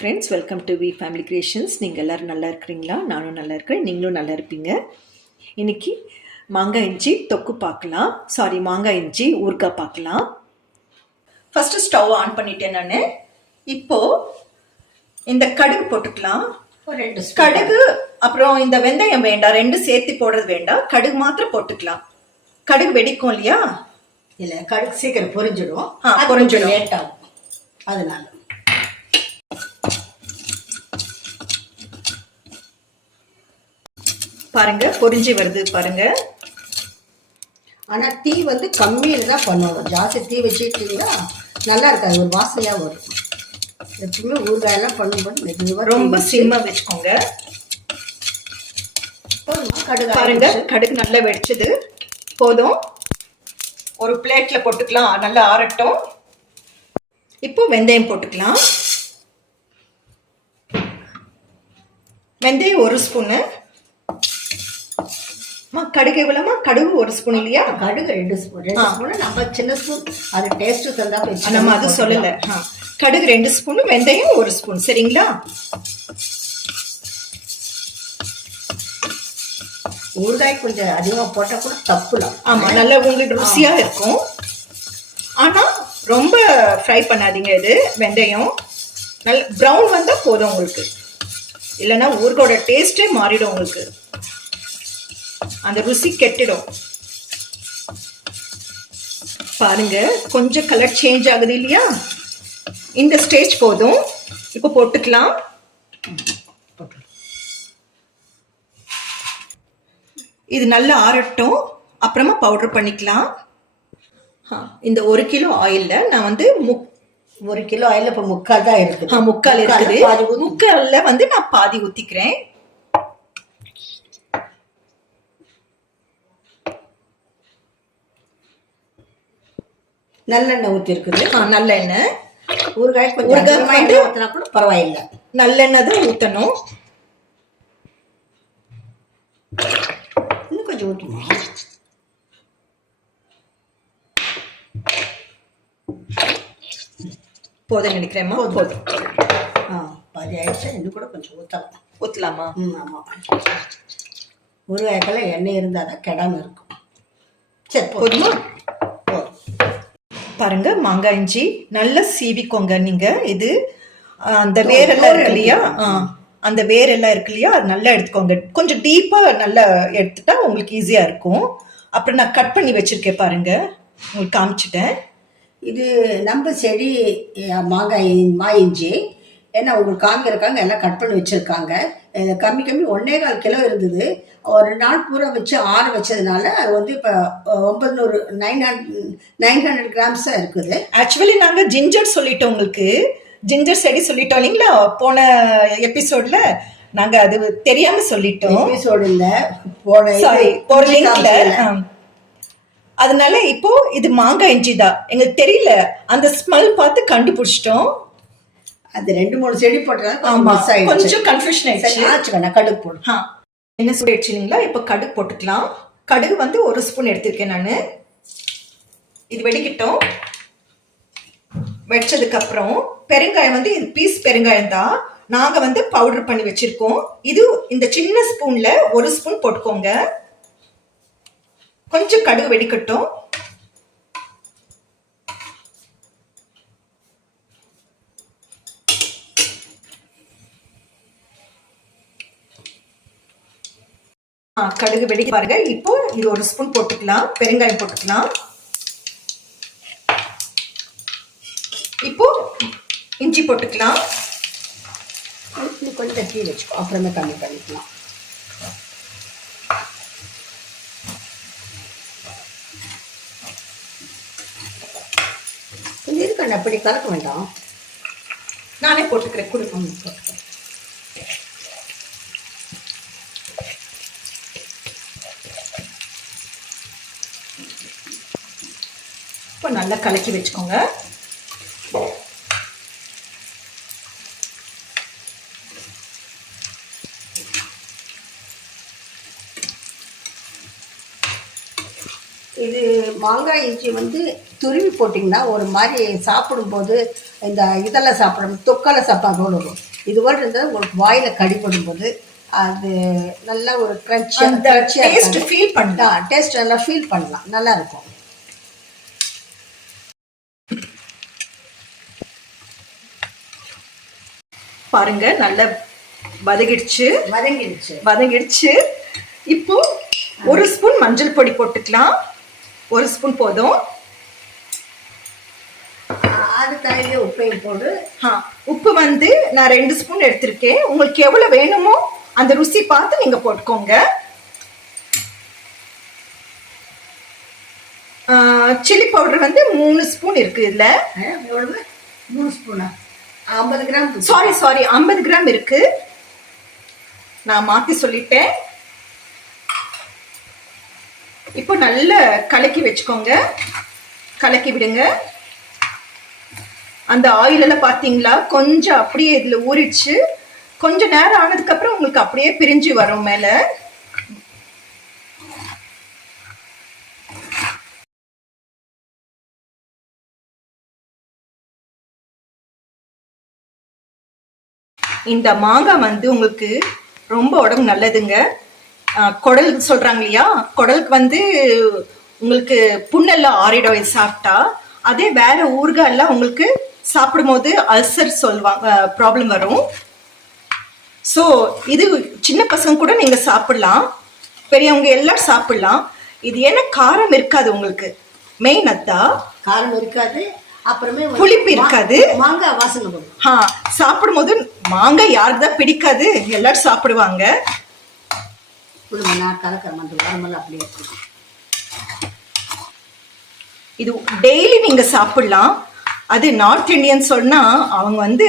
Friends, welcome to we family creations. நீங்கள் எல்லோரும் நல்லா இருக்கிறீங்களா? நானும் நல்லா இருக்கிறேன், நீங்களும் நல்லா இருப்பீங்க. இன்றைக்கி மாங்காய் இஞ்சி தொக்கு பார்க்கலாம். மாங்காய் இஞ்சி ஊறுகாய் பார்க்கலாம். ஃபஸ்ட்டு ஸ்டவ் ஆன் பண்ணிட்டேன் நான். இப்போது இந்த கடுகு போட்டுக்கலாம். கடுகு அப்புறம் இந்த வெந்தயம் வேண்டாம், ரெண்டும் சேர்த்து போடுறது வேண்டாம். கடுகு மாத்திரம் போட்டுக்கலாம். கடுகு வெடிக்கும் இல்லையா? இல்லை, கடுகு சீக்கிரம் பொரிஞ்சிடும். பொரிஞ்சிடும், லேட் ஆகும். அதனால பாருங்க, பொரிஞ்சு வருது பாருங்க. ஆனா தீ வந்து கம்மியில தான் பண்ணணும். ஜாஸ்தி தீ வச்சுக்கிட்டீங்கன்னா நல்லா இருக்காது, ஒரு வாசனையா வரும். எப்பவுமே ஊறுகாயெல்லாம் பண்ணும்போது ரொம்ப சிம்மா வச்சுக்கோங்க. பாருங்க, கடுகு நல்லா வெடிச்சது. போதும், ஒரு பிளேட்ல போட்டுக்கலாம், நல்லா ஆறட்டும். இப்போ வெந்தயம் போட்டுக்கலாம். வெந்தயம் ஒரு ஸ்பூனு. கடுகு எவ்வளோமா? கடுகு ஒரு ஸ்பூன் இல்லையா? கடுகு 2 ஸ்பூன். 2 ஸ்பூன் நம்ம சின்ன ஸ்பூன், அது டேஸ்ட் தந்தா நம்ம அது சொல்லலை. கடுகு 2 ஸ்பூன், வெந்தயம் 1 ஸ்பூன். சரிங்களா? ஊறுகாய் கொஞ்சம் அதிகமாக போட்டால் கூட தப்புலாம். ஆமாம், நல்லா உங்களுக்கு ருசியாக இருக்கும். ஆனால் ரொம்ப ஃப்ரை பண்ணாதீங்க. இது வெந்தயம் நல்ல ப்ரௌன் வந்தால் போதும் உங்களுக்கு, இல்லைன்னா ஊறுகாயோட டேஸ்ட்டே மாறிடும் உங்களுக்கு, அந்த ருசி கெட்டிடும். பாருங்க, கொஞ்சம் கலர் சேஞ்ச் ஆகுது இல்லையா? இந்த ஸ்டேஜ் போதும். இப்போ போட்டுக்கலாம். இது நல்லா ஆறட்டும், அப்புறமா பவுடர் பண்ணிக்கலாம். இந்த 1 கிலோ ஆயில்ல நான் வந்து 1 கிலோ ஆயில்ல இப்போ முக்கால் தான் இருக்குது. முக்கால் இருக்குது. முக்கால்ல வந்து நான் பாதி ஊத்திக்கிறேன். நல்லெண்ணெய் ஊற்றி இருக்குது. நல்லெண்ணெய். ஊறுகாய் கொஞ்சம் ஊற்றினா கூட பரவாயில்லை. நல்லெண்ணெய் தான் ஊற்றணும். இன்னும் கொஞ்சம் ஊற்றணும். போதும் நினைக்கிறேம்மா. போதும். பாதி ஆயிடுச்சு. இன்னும் கூட கொஞ்சம் ஊற்றலாமா? ஆமாம், ஊறுகாய்க்கெல்லாம் எண்ணெய் இருந்தால் தான் கெடாமல் இருக்கும். சரி, போதுமா? பாருங்க, மாங்காய் இஞ்சி நல்லா சீவிக்கோங்க. நீங்க இது அந்த வேரெல்லாம் இருக்கு இல்லையா? அந்த வேரெல்லாம் இருக்கு இல்லையா, அது நல்லா எடுத்துக்கோங்க. கொஞ்சம் டீப்பா நல்லா எடுத்துட்டா உங்களுக்கு ஈஸியா இருக்கும். அப்புறம் நான் கட் பண்ணி வச்சிருக்கேன் பாருங்க, உங்களுக்கு காமிச்சிட்டேன். இது நம்ம செடி மாங்காய் இஞ்சி. ஏன்னா உங்களுக்கு காமிக்கிறக்காங்க எல்லாம் கட் பண்ணி வச்சுருக்காங்க. கம்மி 1.25 கிலோ இருந்தது. ஒரு நாள் பூரா வச்சு ஆற வச்சதுனால அது வந்து இப்போ 900 கிராம்ஸாக இருக்குது. ஆக்சுவலி நாங்கள் ஜிஞ்சர் சொல்லிட்டோம், உங்களுக்கு ஜிஞ்சர் செடி சொல்லிட்டோம் இல்லைங்களா? போன எபிசோட்ல நாங்கள் அது தெரியாம சொல்லிட்டோம். எபிசோடு இல்லை, போன லிங்க்ல. அதனால இப்போ இது மாங்காய் இஞ்சி தான். எங்களுக்கு தெரியல, அந்த ஸ்மெல் பார்த்து கண்டுபிடிச்சிட்டோம். அது 2-3 செடி போட்டதால கொஞ்சம் கன்ஃபியூஷன் ஆயிடுச்சு. கடுகு போடும். என்ன சொல்லிடுச்சு இல்லைங்களா? இப்போ கடுகு போட்டுக்கலாம். கடுகு வந்து 1 ஸ்பூன் எடுத்திருக்கேன் நான். இது வெடிக்கட்டும். வெடிச்சதுக்கு அப்புறம் பெருங்காயம் வந்து இது பீஸ் பெருங்காயம் தான், நாங்க வந்து பவுடர் பண்ணி வச்சிருக்கோம். இது இந்த சின்ன ஸ்பூன்ல 1 ஸ்பூன் போட்டுக்கோங்க. கொஞ்சம் கடுகு வெடிக்கட்டும். கடுகு வெடிக்க பாருங்க. இப்போ இது 1 ஸ்பூன் போட்டுக்கலாம். பெருங்காயம் போட்டுக்கலாம். இப்போ இஞ்சி போட்டுக்கலாம். கொஞ்சம் தீ வச்சுக்கோ, அப்புறமே கம்மி பண்ணிக்கலாம். கொஞ்சம் இருக்கணும், அப்படி கலக்க வேண்டாம். நானே போட்டுக்கிறேன். கொடுக்கணும். போட்டுக்கிறேன். இப்போ நல்லா கலக்கி வச்சுக்கோங்க. இது மாங்காய் இஞ்சி வந்து துருவி போட்டிங்கன்னா ஒரு மாதிரி சாப்பிடும்போது இந்த இதெல்லாம் சாப்பிடும், தொக்கலை சாப்பிட்டா போல வரும். இது போல இருந்தால் உங்களுக்கு வாயில் கடிப்படும் போது அது நல்லா ஒரு அந்த டேஸ்ட் ஃபீல் பண்ணலாம். டேஸ்ட் நல்லா ஃபீல் பண்ணலாம், நல்லா இருக்கும். பாருங்க நல்லா வதங்கிடுச்சு. இப்போ 1 ஸ்பூன் மஞ்சள் பொடி போட்டுக்கலாம். 1 ஸ்பூன் போதும். அது தனியாக உப்பையும் போடு. உப்பு வந்து நான் 2 ஸ்பூன் எடுத்திருக்கேன். உங்களுக்கு எவ்வளவு வேணுமோ அந்த ருசி பார்த்து நீங்க போட்டுக்கோங்க. சில்லி பவுடர் வந்து 3 ஸ்பூன் இருக்கு இதுல. 3 ஸ்பூனா? 50 கிராம். சாரி 50 கிராம் இருக்கு, நான் மாத்தி சொல்லிட்டேன். இப்போ நல்ல கலக்கி வச்சுக்கோங்க, கலக்கி விடுங்க. அந்த ஆயில் எல்லாம் பாத்தீங்களா கொஞ்சம் அப்படியே இதுல ஊறிடுச்சு. கொஞ்ச நேரம் ஆனதுக்கு அப்புறம் உங்களுக்கு அப்படியே பிரிஞ்சு வரும் மேல. இந்த மாங்காய் வந்து உங்களுக்கு ரொம்ப உடம்பு நல்லதுங்க. குடல் சொல்றாங்க இல்லையா, குடலுக்கு வந்து உங்களுக்கு புண்ணெல்லாம் ஆறிடும் இது சாப்பிட்டா. அதே வேற ஊறுகாய் எல்லாம் உங்களுக்கு சாப்பிடும் போது அல்சர் சொல்லுவாங்க, ப்ராப்ளம் வரும். ஸோ இது சின்ன பசங்க கூட நீங்க சாப்பிடலாம், பெரியவங்க எல்லாரும் சாப்பிடலாம். இது ஏன்னா காரம் இருக்காது உங்களுக்கு, மெயின் அதான் காரம் இருக்காது, அப்புறமே புளிப்பு இருக்காது, மாங்காய் வாசனை வரும். சாப்பிடும் போது மாங்காய் யாருதான் பிடிக்காது, எல்லாரும் சாப்பிடுவாங்க. இது டெய்லி நீங்க சாப்பிடலாம். அது நார்த் இந்தியன் சொன்னா அவங்க வந்து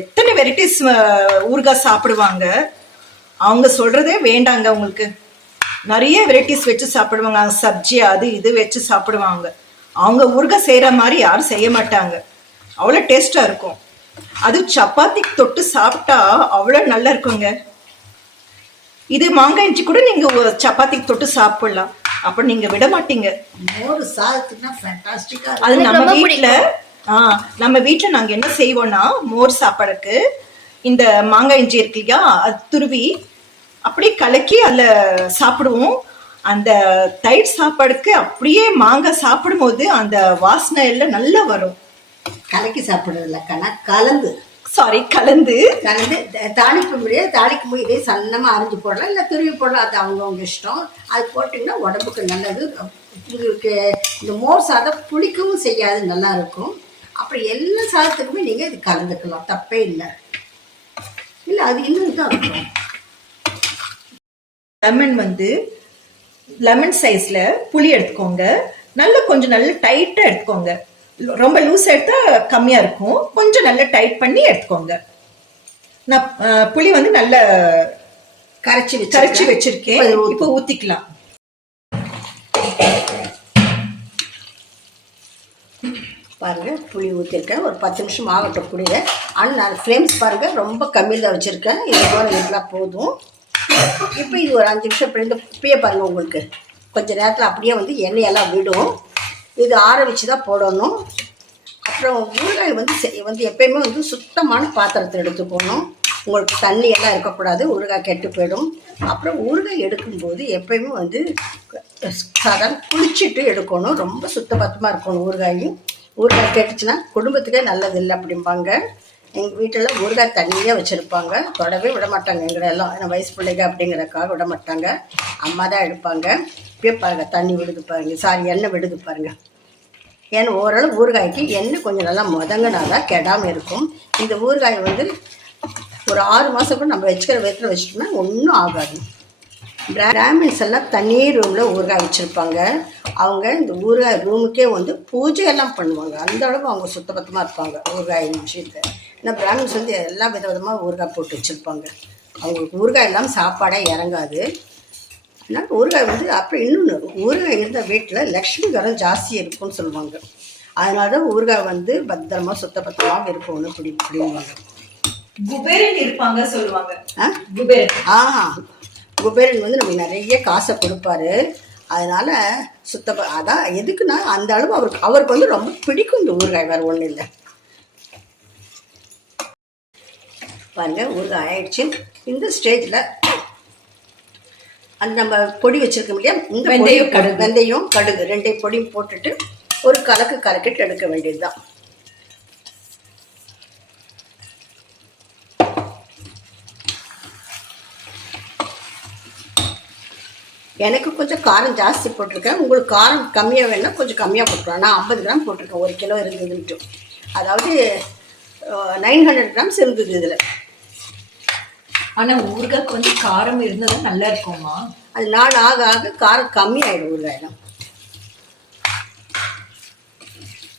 எத்தனை வெரைட்டிஸ் ஊறுகாய் சாப்பிடுவாங்க. அவங்க சொல்றதே வேண்டாங்க, உங்களுக்கு நிறைய வெரைட்டிஸ் வச்சு சாப்பிடுவாங்க. சப்ஜி அது இது வச்சு சாப்பிடுவாங்க. அவங்க ஊறுகாய் செய்யற மாதிரி யாரும் செய்ய மாட்டாங்க, அவ்வளோ டேஸ்டா இருக்கும். அது சப்பாத்திக்கு தொட்டு சாப்பிட்டா அவ்வளோ நல்லா இருக்குங்க. இது மாங்காய் இஞ்சி கூட நீங்க சப்பாத்திக்கு தொட்டு சாப்பிடலாம், அப்ப நீங்க விட மாட்டீங்க. அது நம்ம வீட்டுல நாங்க என்ன செய்வோம்னா, மோர் சாப்பாடுக்கு இந்த மாங்காய் இஞ்சி இருக்கு இல்லையா, அது துருவி அப்படியே கலக்கி அதுல சாப்பிடுவோம். அந்த தயிர் சாப்பாடுக்கு அப்படியே மாங்காய் சாப்பிடும் போது அந்த வாசனை எல்லாம் நல்லா வரும். கலக்கி சாப்பிடுறதுல கலந்து கலந்து தாளிக்க முடியாது. தாளிக்கும் போது இதே சன்னமா அரிஞ்சு போடலாம், இல்லை துருவி போடலாம், அது அவங்கவுங்க இஷ்டம். அது போட்டிங்கன்னா உடம்புக்கு நல்லது. உங்களுக்கு இந்த மோர் சாதம் புளிக்கவும் செய்யாது, நல்லா இருக்கும். அப்புறம் எல்லா சாதத்துக்குமே நீங்கள் இது கலந்துக்கலாம், தப்பே இல்லை. இல்லை அது இன்னும் தான் இருக்கும். லெமன் வந்து லெமன் சைஸ்ல புளி எடுத்துக்கோங்க. கொஞ்சம் நல்ல டைட்டா எடுத்துக்கோங்க. ரொம்ப லூஸ் எடுத்தா கம்மியா இருக்கும், கொஞ்சம் நல்ல டைட் பண்ணி எடுத்துக்கோங்க. நான் புளி வந்து நல்ல கரைச்சி வச்சிருக்கேன். இப்போ ஊத்திக்கலாம். பாருங்க, புளி ஊற்றிருக்கேன். ஒரு 10 நிமிஷம் ஆகட்டும் புளியை. ஆனால் நான் ஃப்ளேம்ஸ் பாருங்க ரொம்ப கம்மியில் தான் வச்சுருக்கேன். இது போல இதெல்லாம் போதும். இப்போ இது ஒரு 5 நிமிஷம் பிறந்து இப்பயே பாருங்கள், உங்களுக்கு கொஞ்சம் நேரத்தில் அப்படியே வந்து எண்ணெயெல்லாம் விடும். இது ஆற வச்சு தான் போடணும். அப்புறம் ஊறுகாய் வந்து எப்பயுமே வந்து சுத்தமான பாத்திரத்தில் எடுத்துக்கணும். உங்களுக்கு தண்ணி எல்லாம் இருக்கக்கூடாது, ஊறுகாய் கெட்டு போயிடும். அப்புறம் ஊறுகாய் எடுக்கும்போது எப்பயுமே வந்து சாதாரண குளிச்சுட்டு எடுக்கணும். ரொம்ப சுத்தபத்தமாக இருக்கணும் ஊறுகாயும். ஊறுகாய் கெட்டுச்சுன்னா குடும்பத்துக்கே நல்லதில்லை அப்படிம்பாங்க. எங்கள் வீட்டிலலாம் ஊறுகாய் தண்ணியாக வச்சுருப்பாங்க, தொடவே விட மாட்டாங்க. எங்களை எல்லாம் ஏன்னா வயசு பிள்ளைங்க அப்படிங்கிறக்காக விட மாட்டாங்க, அம்மா தான் எடுப்பாங்க. இப்பயே பாருங்கள் தண்ணி விடுது பாருங்கள், எண்ணெய் விடுது பாருங்கள். ஏன்னா ஓரளவு ஊறுகாய்க்கு எண்ணெய் கொஞ்சம் நல்லா முதங்கினாதான் கெடாமல் இருக்கும். இந்த ஊறுகாய் வந்து ஒரு 6 மாதம் கூட நம்ம வச்சுக்கிற விதத்தில் வச்சுட்டோம்னா ஒன்றும் ஆகாது. பிராமின்ஸ் எல்லாம் தனி ரூமில் ஊறுகாய் வச்சுருப்பாங்க. அவங்க இந்த ஊறுகாய் ரூமுக்கே வந்து பூஜையெல்லாம் பண்ணுவாங்க. அந்த அளவுக்கு அவங்க சுத்தபத்தமாக இருப்பாங்க ஊறுகாய் விஷயத்தை. ஏன்னா பிராமின்ஸ் வந்து எல்லா விதமாக ஊறுகாய் போட்டு வச்சுருப்பாங்க. அவங்களுக்கு ஊறுகாய் இல்லாமல் சாப்பாடே இறங்காது. அதனால் ஊறுகாய் வந்து அப்புறம் இன்னொன்று, ஊறுகாய் இருந்த வீட்டில் லக்ஷ்மி கரம் ஜாஸ்தி இருக்கும்னு சொல்லுவாங்க. அதனால தான் ஊறுகாய் வந்து பத்திரமா சுத்தபத்தமாக இருக்கும்னு பிடிவாங்க. குபேரன் இருப்பாங்க சொல்லுவாங்க. குபேரன் வந்து நமக்கு நிறைய காசை கொடுப்பாரு. அதனால அதான் எதுக்குன்னா அந்த அளவு அவருக்கு வந்து ரொம்ப பிடிக்கும் இந்த ஊறுகாய், வேறு ஒன்றும் இல்லை. பாருங்கள் ஊறுகாய் ஆயிடுச்சு. இந்த ஸ்டேஜில் அந்த நம்ம பொடி வச்சுருக்கோம் இல்லையா, இந்த வெந்தயம் கடுகு 2 பொடியும் போட்டுட்டு ஒரு கலக்கிட்டு எடுக்க வேண்டியது தான். எனக்கு கொஞ்சம் காரம் ஜாஸ்தி போட்டிருக்கேன். உங்களுக்கு காரம் கம்மியாக வேணுன்னா கொஞ்சம் கம்மியாக போட்டுக்கலாம். நான் 50 கிராம் போட்டிருக்கேன், 1 கிலோ இருந்ததுன்ட்டு. அதாவது 900 கிராம்ஸ் இருந்தது இதில். ஆனால் ஊறுகாய்க்கு வந்து காரம் இருந்தால் நல்லா இருக்குமா? அது நாள் ஆக ஆக காரம் கம்மியாயிடும் ஊறுகாயிடும்.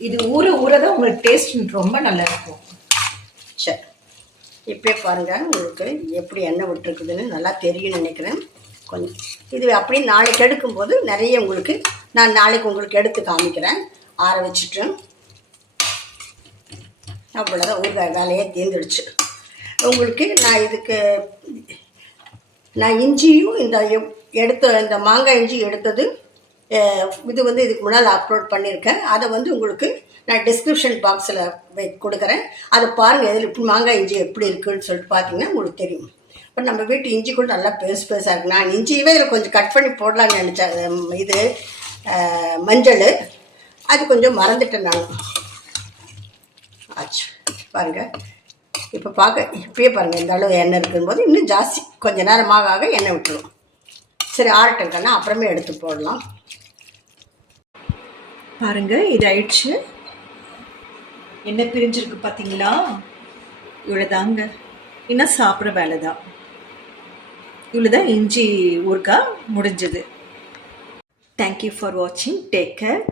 இது ஊற ஊற தான் உங்களுக்கு டேஸ்ட் ரொம்ப நல்லா இருக்கும். சரி, இப்போயே பாருங்கள், உங்களுக்கு எப்படி எண்ணெய் விட்டுருக்குதுன்னு நல்லா தெரியும்னு நினைக்கிறேன். கொஞ்சம் இது அப்படி நாளைக்கு எடுக்கும்போது நிறைய உங்களுக்கு நான் நாளைக்கு உங்களுக்கு எடுத்து காமிக்கிறேன். ஆற வச்சுட்டு அவ்வளோதான், ஊறுகாய் வேலையே தேர்ந்துடுச்சு. உங்களுக்கு நான் இஞ்சியும் இந்த மாங்காய் இஞ்சி எடுத்தது இது வந்து இதுக்கு முன்னால் அப்லோட் பண்ணியிருக்கேன். அதை வந்து உங்களுக்கு நான் டிஸ்கிரிப்ஷன் பாக்ஸில் கொடுக்குறேன். அதை பாருங்கள், எதில் இப்படி மாங்காய் இஞ்சி எப்படி இருக்குதுன்னு சொல்லிட்டு பார்த்தீங்கன்னா உங்களுக்கு தெரியும். இப்போ நம்ம வீட்டு இஞ்சி கூட நல்லா பெருசாக இருக்குது. நான் இஞ்சியவே இதில் கொஞ்சம் கட் பண்ணி போடலான்னு நினச்சேன். இது மஞ்சள் அது கொஞ்சம் மறந்துட்டேன் நான். ஆச்சு பாருங்கள், இப்பயே பாருங்கள் இந்த அளவு எண்ணெய் இருக்கும்போது இன்னும் ஜாஸ்தி கொஞ்சம் நேரமாக ஆக எண்ணெய் விட்டுரும். சரி, ஆறட்டுங்கன்னா அப்புறமே எடுத்து போடலாம். பாருங்க, இது ஆயிடுச்சு. எண்ணெய் பிரிஞ்சிருக்கு பார்த்தீங்களா? இவ்வளோதாங்க, இன்னும் சாப்பிட்ற வேலை தான். இவ்வளோதான் இஞ்சி ஊறுகாய் முடிஞ்சது. தேங்க்யூ ஃபார் வாட்சிங். Take care.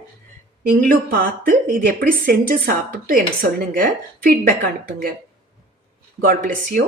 நீங்களும் பார்த்து இது எப்படி செஞ்சு சாப்பிட்டு எனக்கு சொல்லுங்கள், ஃபீட்பேக் அனுப்புங்க. God bless you.